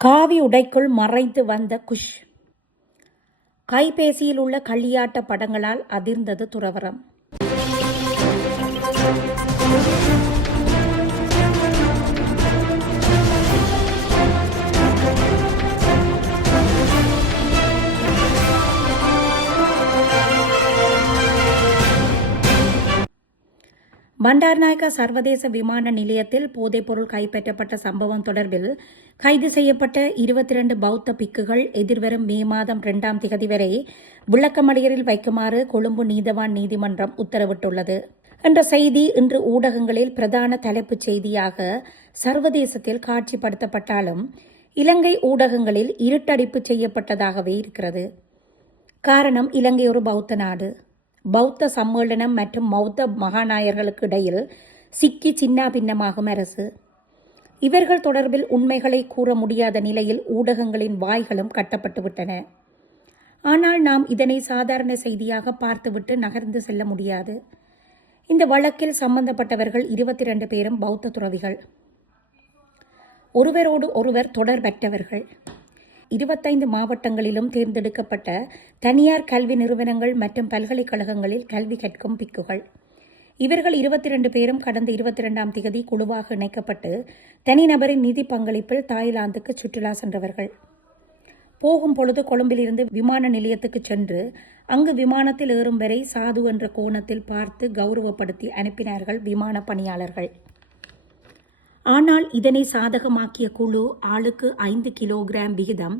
காவி உடைக்குள் மறைந்து வந்த குஷ். கைபேசியில் உள்ள களியாட்ட படங்களால் அதிர்ந்தது துறவறம். பண்டார்நாயக்கா சர்வதேச விமான நிலையத்தில் போதைப்பொருள் கைப்பற்றப்பட்ட சம்பவம் தொடர்பில் கைது செய்யப்பட்ட 22 பௌத்த பிக்குகள் எதிர்வரும் மே மாதம் 2ஆம் திகதி வரை விளக்கமறியலில் வைக்குமாறு கொழும்பு நீதவான் நீதிமன்றம் உத்தரவிட்டுள்ளது என்ற செய்தி இன்று ஊடகங்களில் பிரதான தலைப்புச் செய்தியாக சர்வதேசத்தில் காட்சிப்படுத்தப்பட்டாலும் இலங்கை ஊடகங்களில் இருட்டடிப்பு செய்யப்பட்டதாகவே இருக்கிறது. காரணம், இலங்கை ஒரு பௌத்த நாடு. பௌத்த சம்மேளனம் மற்றும் பௌத்த மகாநாயர்களுக்கு இடையில் சிக்கி சின்னா பின்னமாகும் அரசு. இவர்கள் தொடர்பில் உண்மைகளை கூற முடியாத நிலையில் ஊடகங்களின் வாய்களும் கட்டப்பட்டுவிட்டன. ஆனால் நாம் இதனை சாதாரண செய்தியாக பார்த்துவிட்டு நகர்ந்து செல்ல முடியாது. இந்த வழக்கில் சம்பந்தப்பட்டவர்கள் 22 பேரும் பௌத்த துறவிகள். ஒருவரோடு ஒருவர் தொடர்பற்றவர்கள். 25 மாவட்டங்களிலும் தேர்ந்தெடுக்கப்பட்ட தனியார் கல்வி நிறுவனங்கள் மற்றும் பல்கலைக்கழகங்களில் கல்வி கற்கும் பிக்குகள். இவர்கள் 22 பேரும் கடந்த 22ஆம் திகதி குழுவாக இணைக்கப்பட்டு தனிநபரின் நிதி பங்களிப்பில் தாய்லாந்துக்கு சுற்றுலா சென்றவர்கள். போகும் பொழுது கொழும்பிலிருந்து விமான நிலையத்துக்கு சென்று அங்கு விமானத்தில் ஏறும் வரை சாது என்ற கோணத்தில் பார்த்து கௌரவப்படுத்தி அனுப்பினார்கள் விமான பணியாளர்கள். ஆனால் இதனை சாதகமாக்கிய குழு ஆளுக்கு 5 கிலோகிராம் விகிதம்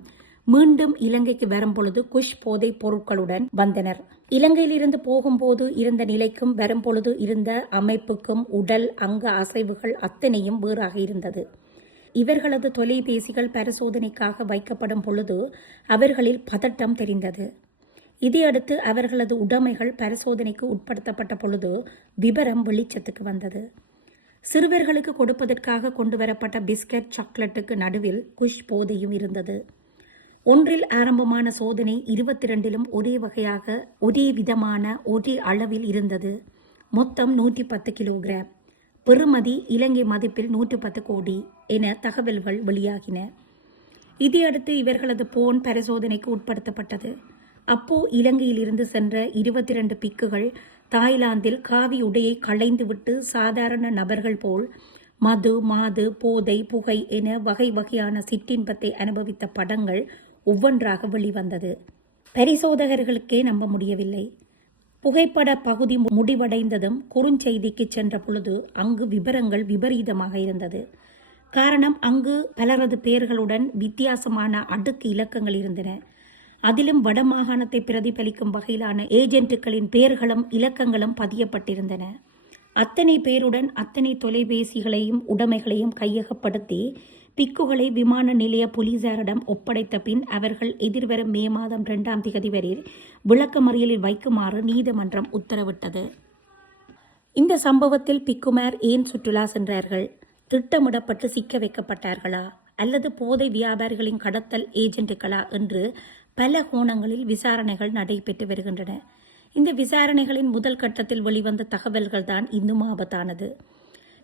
மீண்டும் இலங்கைக்கு வரும்பொழுது குஷ் போதைப் பொருட்களுடன் வந்தனர். இலங்கையிலிருந்து போகும்போது இருந்த நிலைக்கும் வரும்பொழுது இருந்த அமைப்புக்கும் உடல் அங்க அசைவுகள் அத்தனையும் வேறாக இருந்தது. இவர்களது தொலைபேசிகள் பரிசோதனைக்காக வைக்கப்படும் பொழுது அவர்களில் பதட்டம் தெரிந்தது. இதையடுத்து அவர்களது உடைமைகள் பரிசோதனைக்கு உட்படுத்தப்பட்ட பொழுது விபரம் வெளிச்சத்துக்கு வந்தது. சிறுவர்களுக்கு கொடுப்பதற்காக கொண்டு வரப்பட்ட பிஸ்கட் சாக்லேட்டுக்கு நடுவில் குஷ் போதையும் இருந்தது. ஒன்றில் ஆரம்பமான சோதனை 22லும் ஒரே வகையாக, ஒரே விதமான, ஒரே அளவில் இருந்தது. மொத்தம் 110 கிலோகிராம். பெறுமதி இலங்கை மதிப்பில் 110 கோடி என தகவல்கள் வெளியாகின. இதையடுத்து இவர்களது போன் பரிசோதனைக்கு உட்படுத்தப்பட்டது. அப்போ இலங்கையில் இருந்து சென்ற 22 பிக்குகள் தாய்லாந்தில் காவி உடையை களைந்துவிட்டு சாதாரண நபர்கள் போல் மது, மாது, போதை, புகை என வகை வகையான சிற்றின்பத்தை அனுபவித்த படங்கள் ஒவ்வொன்றாக வெளிவந்தது. பரிசோதகர்களுக்கே நம்ப முடியவில்லை. புகைப்பட பகுதி முடிவடைந்ததும் குறுஞ்செய்திக்கு சென்ற பொழுது அங்கு விபரங்கள் விபரீதமாக இருந்தது. காரணம், அங்கு பலரது பெயர்களுடன் வித்தியாசமான அடுக்கு இலக்கங்கள் இருந்தன. அதிலும் வடமாகாணத்தை பிரதிபலிக்கும் வகையிலான ஏஜென்ட்டுகளின் பெயர்களும் இலக்கங்களும் பதியப்பட்டிருந்தன. அத்தனை பேருடன் அத்தனை தொலைபேசிகளையும் உடைமைகளையும் கையகப்படுத்தி பிக்குகளை விமான நிலைய போலீசாரிடம் ஒப்படைத்த பின் அவர்கள் எதிர்வரும் மே மாதம் 2ஆம் திகதி வரை விளக்கமறியலில் வைக்குமாறு நீதிமன்றம் உத்தரவிட்டது. இந்த சம்பவத்தில் பிக்குமார் ஏன் சுற்றுலா சென்றார்கள்? திட்டமிடப்பட்டு சிக்க வைக்கப்பட்டார்களா அல்லது போதை வியாபாரிகளின் கடத்தல் ஏஜென்ட்டுகளா என்று பல கோணங்களில் விசாரணைகள் நடைபெற்று வருகின்றன. இந்த விசாரணைகளின் முதல் கட்டத்தில் வெளிவந்த தகவல்கள் தான் இன்னும் ஆபத்தானது.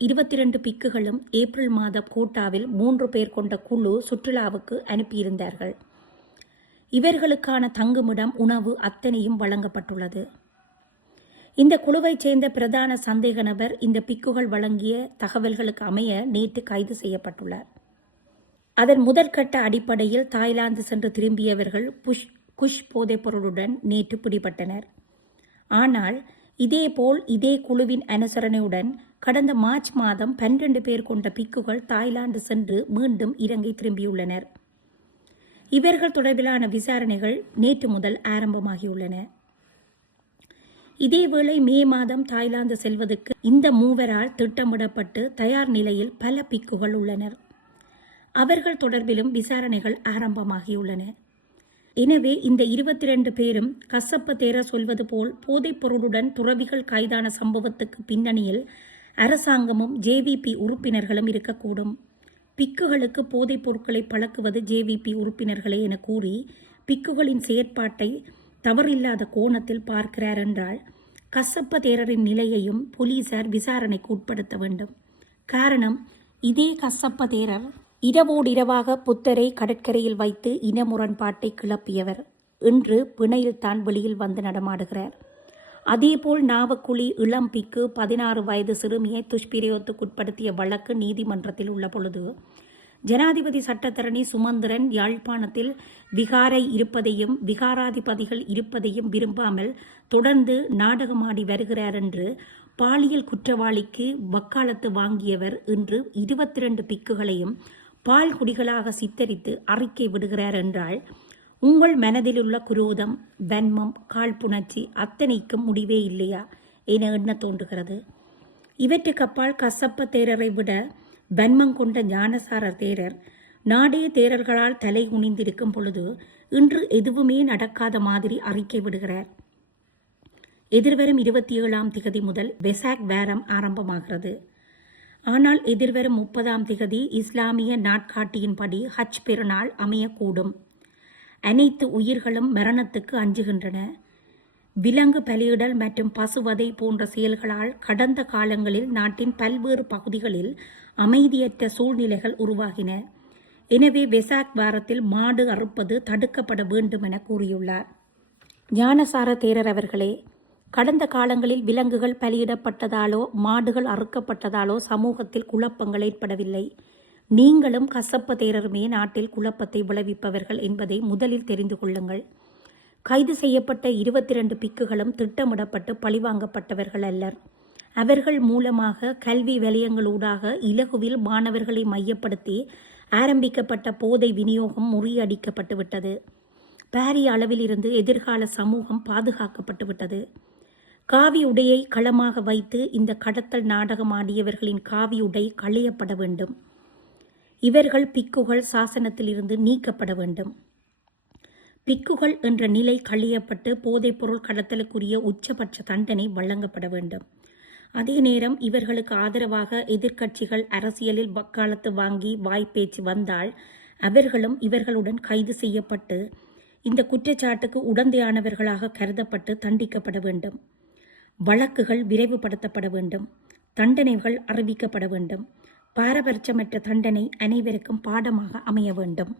22 பிக்குகளும் ஏப்ரல் மாதம் கோட்டாவில் 3 பேர் கொண்ட குழு சுற்றுலாவுக்கு அனுப்பியிருந்தார்கள். இவர்களுக்கான தங்குமிடம், உணவு அத்தனையும் வழங்கப்பட்டுள்ளது. இந்த குழுவைச் சேர்ந்த பிரதான சந்தேக நபர் இந்த பிக்குகள் வழங்கிய தகவல்களுக்கு அமைய நேற்று கைது செய்யப்பட்டுள்ளார். அதன் முதற்கட்ட அடிப்படையில் தாய்லாந்து சென்று திரும்பியவர்கள் குஷ் போதைப் பொருளுடன் நேற்று பிடிபட்டனர். ஆனால் இதேபோல் இதே குழுவின் அனுசரணையுடன் கடந்த மார்ச் மாதம் 12 பேர் கொண்ட பிக்குகள் தாய்லாந்து சென்று மீண்டும் இலங்கை திரும்பியுள்ளனர். இவர்கள் தொடர்பிலான விசாரணைகள் நேற்று முதல் ஆரம்பமாகியுள்ளன. இதேவேளை மே மாதம் தாய்லாந்து செல்வதற்கு இந்த மூவரால் திட்டமிடப்பட்டு தயார் நிலையில் பல பிக்குகள் உள்ளனர். அவர்கள் தொடர்பிலும் விசாரணைகள் ஆரம்பமாகியுள்ளன. எனவே இந்த 22 பேரும் கசப்ப தேர சொல்வது போல் போதைப் பொருளுடன் துறவிகள் கைதான சம்பவத்துக்கு பின்னணியில் அரசாங்கமும் ஜேவிபி உறுப்பினர்களும் இருக்கக்கூடும். பிக்குகளுக்கு போதைப் பொருட்களை பழக்குவது ஜேவிபி உறுப்பினர்களே என கூறி பிக்குகளின் செயற்பாட்டை தவறில்லாத கோணத்தில் பார்க்கிறார் என்றால் கசப்ப தேரரின் நிலையையும் போலீசார் விசாரணைக்கு உட்படுத்த வேண்டும். காரணம், இதே கசப்ப தேரர் இரவோடிரவாக புத்தரை கடற்கரையில் வைத்து இன முரண்பாட்டை கிளப்பியவர் இன்று பிணையில்தான் வெளியில் வந்து நடமாடுகிறார். அதேபோல் நாவக்குழி இளம்பிக்கு 16 வயது சிறுமியை துஷ்பிரயோகத்துக்குட்படுத்திய வழக்கு நீதிமன்றத்தில் உள்ள பொழுது ஜனாதிபதி சட்டத்தரணி சுமந்திரன் யாழ்ப்பாணத்தில் விகாரை இருப்பதையும் விகாராதிபதிகள் இருப்பதையும் விரும்பாமல் தொடர்ந்து நாடகமாடி வருகிறார் என்று பாலியல் குற்றவாளிக்கு வக்காலத்து வாங்கியவர் இன்று 22 பிக்குகளையும் பால் குடிகளாக சித்தரித்து அறிக்கை விடுகிறார் என்றால் உங்கள் மனதிலுள்ள குரோதம், வன்மம், காழ்ப்புணர்ச்சி அத்தனைக்கும் முடிவே இல்லையா என எண்ண தோன்றுகிறது. இவற்றுக்கப்பால் கசப்ப தேரரை விட வன்மம் கொண்ட ஞானசார தேரர் நாடே தேரர்களால் தலை குனிந்திருக்கும் பொழுது இன்று எதுவுமே நடக்காத மாதிரி அறிக்கை விடுகிறார். எதிர்வரும் 27ஆம் திகதி முதல் வெசாக் வாரம் ஆரம்பமாகிறது. ஆனால் எதிர்வரும் 30ஆம் திகதி இஸ்லாமிய நாட்காட்டியின்படி ஹஜ் பெருநாள் அமையக்கூடும். அனைத்து உயிர்களும் மரணத்துக்கு அஞ்சுகின்றன. விலங்கு பலியிடல் மற்றும் பசுவதை போன்ற செயல்களால் கடந்த காலங்களில் நாட்டின் பல்வேறு பகுதிகளில் அமைதியற்ற சூழ்நிலைகள் உருவாகின. எனவே வெசாக் வாரத்தில் மாடு அறுப்பது தடுக்கப்பட வேண்டும் என கூறியுள்ளார். ஞானசார தேரர் அவர்களே, கடந்த காலங்களில் விலங்குகள் பலியிடப்பட்டதாலோ மாடுகள் அறுக்கப்பட்டதாலோ சமூகத்தில் குழப்பங்கள் ஏற்படவில்லை. நீங்களும் கசப்ப தேரருமே நாட்டில் குழப்பத்தை விளைவிப்பவர்கள் என்பதை முதலில் தெரிந்து கொள்ளுங்கள். கைது செய்யப்பட்ட 22 பிக்குகளும் திட்டமிடப்பட்டு பழிவாங்கப்பட்டவர்கள் அல்லர். அவர்கள் மூலமாக கல்வி வலயங்களூடாக இலகுவில் மாணவர்களை மையப்படுத்தி ஆரம்பிக்கப்பட்ட போதை விநியோகம் முறியடிக்கப்பட்டு விட்டது. பாரிய அளவில் இருந்து எதிர்கால சமூகம் பாதுகாக்கப்பட்டு விட்டது. காவி உடையை களமாக வைத்து இந்த கடத்தல் நாடகம் ஆடியவர்களின் காவி உடை களையப்பட வேண்டும். இவர்கள் பிக்குகள் சாசனத்திலிருந்து நீக்கப்பட வேண்டும். பிக்குகள் என்ற நிலை களையப்பட்டு போதைப்பொருள் கடத்தலுக்குரிய உச்சபட்ச தண்டனை வழங்கப்பட வேண்டும். அதே நேரம் இவர்களுக்கு ஆதரவாக எதிர்க்கட்சிகள் அரசியலில் வக்காலத்து வாங்கி வாய்ப்பேச்சு வந்தால் அவர்களும் இவர்களுடன் கைது செய்யப்பட்டு இந்த குற்றச்சாட்டுக்கு உடந்தையானவர்களாக கருதப்பட்டு தண்டிக்கப்பட வேண்டும். வழக்குகள் விரைவுபடுத்தப்பட வேண்டும். தண்டனைகள் அறிவிக்கப்பட வேண்டும். பாரபட்சமற்ற தண்டனை அனைவருக்கும் பாடமாக அமைய வேண்டும்.